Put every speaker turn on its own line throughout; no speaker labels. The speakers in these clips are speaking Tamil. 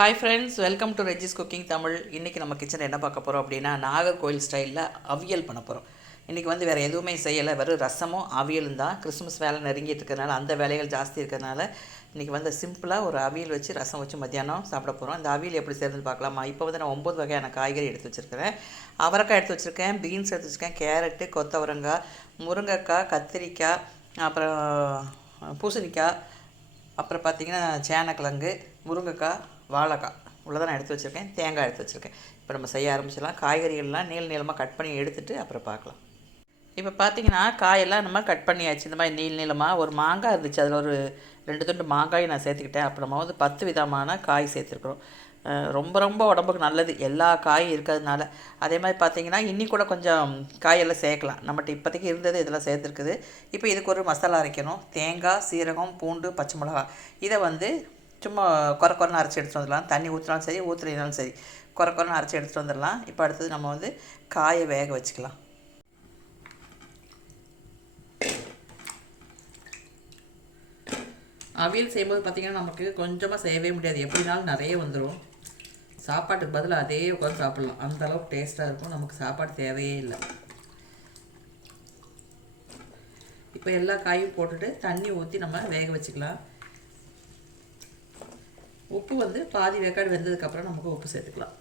Hi friends welcome to Reji's cooking Tamil இன்றைக்கி நம்ம கிச்சனில் என்ன பார்க்க போகிறோம் அப்படின்னா நாகர்கோவில் ஸ்டைலில் அவியல் பண்ண போகிறோம் இன்றைக்கி வந்து வேறு எதுவுமே செய்யலை வெறும் ரசமும் அவியலும் தான். கிறிஸ்மஸ் வேலை நெருங்கிட்டு இருக்கிறதுனால அந்த வேலைகள் ஜாஸ்தி இருக்கிறதுனால இன்றைக்கி வந்து சிம்பிளாக ஒரு அவியல் வச்சு ரசம் வச்சு மத்தியானம் சாப்பிட போகிறோம் இந்த அவியல் எப்படி சேர்ந்து பார்க்கலாமா? இப்போ வந்து நான் ஒம்பது வகையான காய்கறி எடுத்து வச்சுருக்கிறேன். அவரைக்காய் எடுத்து வச்சுருக்கேன் பீன்ஸ் எடுத்து வச்சுருக்கேன் கேரட்டு கொத்தவரங்காய் முருங்கைக்காய் கத்திரிக்காய் அப்புறம் பூசணிக்காய் அப்புறம் பார்த்தீங்கன்னா சேனக்கிழங்கு முருங்கைக்காய் வாழைக்காய். உள்ளதான் நான் எடுத்து வச்சுருக்கேன். தேங்காய் எடுத்து வச்சுருக்கேன். இப்போ நம்ம செய்ய ஆரம்பிச்சிடலாம். காய்கறிகள்லாம் நீள நீளமாக கட் பண்ணி எடுத்துகிட்டு அப்புறம் பார்க்கலாம். இப்போ பார்த்தீங்கன்னா காயெல்லாம் நம்ம கட் பண்ணியாச்சு. இந்த மாதிரி நீள் நீளமாக ஒரு மாங்காய் இருந்துச்சு. அதில் ஒரு ரெண்டு துண்டு மாங்காயை நான் சேர்த்துக்கிட்டேன். அப்புறமா வந்து பத்து விதமான காய் சேர்த்துருக்குறோம். ரொம்ப ரொம்ப உடம்புக்கு நல்லது. எல்லா காயும் இருக்கிறதுனால. அதே மாதிரி பார்த்தீங்கன்னா இன்னி கூட கொஞ்சம் காயெல்லாம் சேர்க்கலாம். நம்மகிட்ட இப்போதைக்கு இருந்தது இதெல்லாம் சேர்த்துருக்குது. இப்போ இதுக்கு ஒரு மசாலா அரைக்கணும். தேங்காய் சீரகம் பூண்டு பச்சை மிளகா இதை வந்து சும்மா குறை குறைன்னு அரைச்சி எடுத்துகிட்டு வந்துடலாம். தண்ணி ஊற்றினாலும் சரி ஊற்றுறதுனாலும் சரி. குறை குறைன்னு அரைச்சி எடுத்துகிட்டு வந்துடலாம். இப்போ அடுத்தது நம்ம வந்து காயை வேக வச்சுக்கலாம். அவியல் செய்யும்போது பார்த்திங்கன்னா நமக்கு கொஞ்சமாக செய்யவே முடியாது. எப்படினாலும் நிறைய வந்துடும் சாப்பாட்டுக்கு பதிலாக அதே உட்காந்து சாப்பிட்லாம். அந்த அளவுக்கு டேஸ்ட்டாக இருக்கும். நமக்கு சாப்பாடு தேவையே இல்லை. இப்போ எல்லா காயும் போட்டுட்டு தண்ணி ஊற்றி நம்ம வேக வச்சுக்கலாம். உப்பு வந்து பாதி வேக்காடு வெந்ததுக்கப்புறம் நமக்கு உப்பு சேர்த்துக்கலாம்.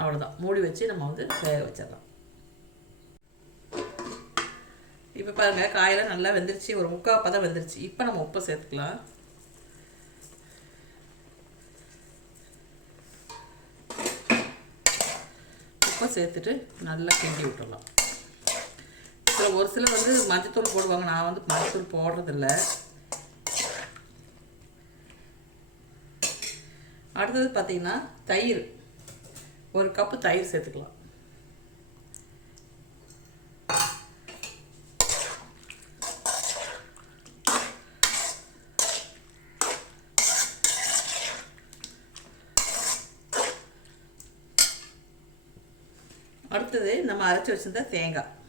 அவ்வளோதான் மூடி வச்சு நம்ம வந்து வேக வச்சிடலாம். இப்போ பாருங்கள் காயெல்லாம் நல்லா வெந்துருச்சு. ஒரு முக்கால் பதம் வெந்துருச்சு. இப்போ நம்ம உப்பை சேர்த்துக்கலாம். உப்பை சேர்த்துட்டு நல்லா கிண்டி விட்டுடலாம். சில ஒரு சிலர் வந்து மஞ்சத்தூள் போடுவாங்க. நான் வந்து மஞ்சத்தூள் போடுறதில்ல. அடுத்தது பார்த்தீங்கன்னா தயிர். ஒரு கப்பு தயிர் சேர்த்துக்கலாம். அடுத்தது நம்ம அரைச்சி வச்சிருந்த தேங்காய்.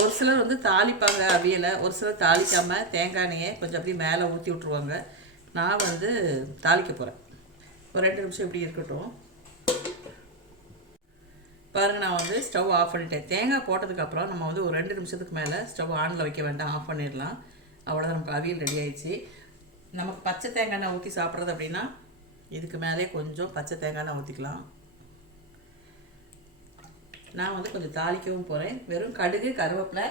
ஒரு சிலர் வந்து தாளிப்பாங்க அவியலை ஒரு சிலர் தாளிக்காமல் தேங்காய் கொஞ்சம் அப்படியே மேலே ஊற்றி விட்ருவாங்க நான் வந்து தாளிக்க போகிறேன் ஒரு ரெண்டு நிமிஷம் இப்படி இருக்கட்டும். பாருங்கள் நான் வந்து ஸ்டவ் ஆஃப் பண்ணிட்டேன். தேங்காய் போட்டதுக்கப்புறம் நம்ம வந்து ஒரு ரெண்டு நிமிஷத்துக்கு மேலே ஸ்டவ் ஆனில் வைக்க வேண்டாம். ஆஃப் பண்ணிடலாம். அவ்வளோதான் நமக்கு அவியல் ரெடி ஆயிடுச்சு. நமக்கு பச்சை தேங்காய் எண்ணெய் ஊற்றி சாப்பிட்றது அப்படின்னா இதுக்கு மேலே கொஞ்சம் பச்சை தேங்காய் எண்ணெய் ஊற்றிக்கலாம் நான் வந்து கொஞ்சம் தாளிக்கவும் போகிறேன் வெறும் கடுகு கருவேப்பிலை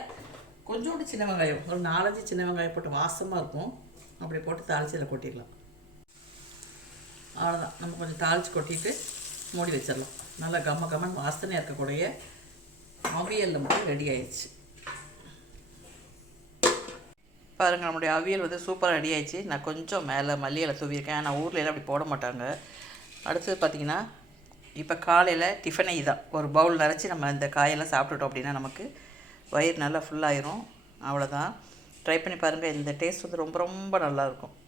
கொஞ்சோண்டு சின்ன வெங்காயம். ஒரு நாலஞ்சு சின்ன வெங்காயம் போட்டு வாசமாக இருக்கும். அப்படி போட்டு தாளிச்சு அதில் கொட்டிடலாம். அவ்வளோதான் நம்ம கொஞ்சம் தாளித்து கொட்டிட்டு மூடி வச்சிடலாம். நல்லா கம்ம கம்மன் வாசனையாக இருக்கக்கூடிய அவியலில் மட்டும் ரெடி ஆயிடுச்சு. பாருங்கள் நம்முடைய அவியல் வந்து சூப்பராக ரெடி ஆயிடுச்சு. நான் கொஞ்சம் மேலே மல்லியலை தூவியிருக்கேன். ஆனால் ஊரில் எல்லாம் அப்படி போட மாட்டாங்க. அடுத்தது பார்த்திங்கன்னா இப்போ காலையில் டிஃபனே இதான். ஒரு பவுல் நிறச்சி நம்ம இந்த காயெல்லாம் சாப்பிட்டுட்டோம் அப்படின்னா நமக்கு வயிறு நல்லா ஃபுல்லாயிரும் அவ்வளோதான் ட்ரை பண்ணி பாருங்கள் இந்த டேஸ்ட் வந்து ரொம்ப ரொம்ப நல்லாயிருக்கும்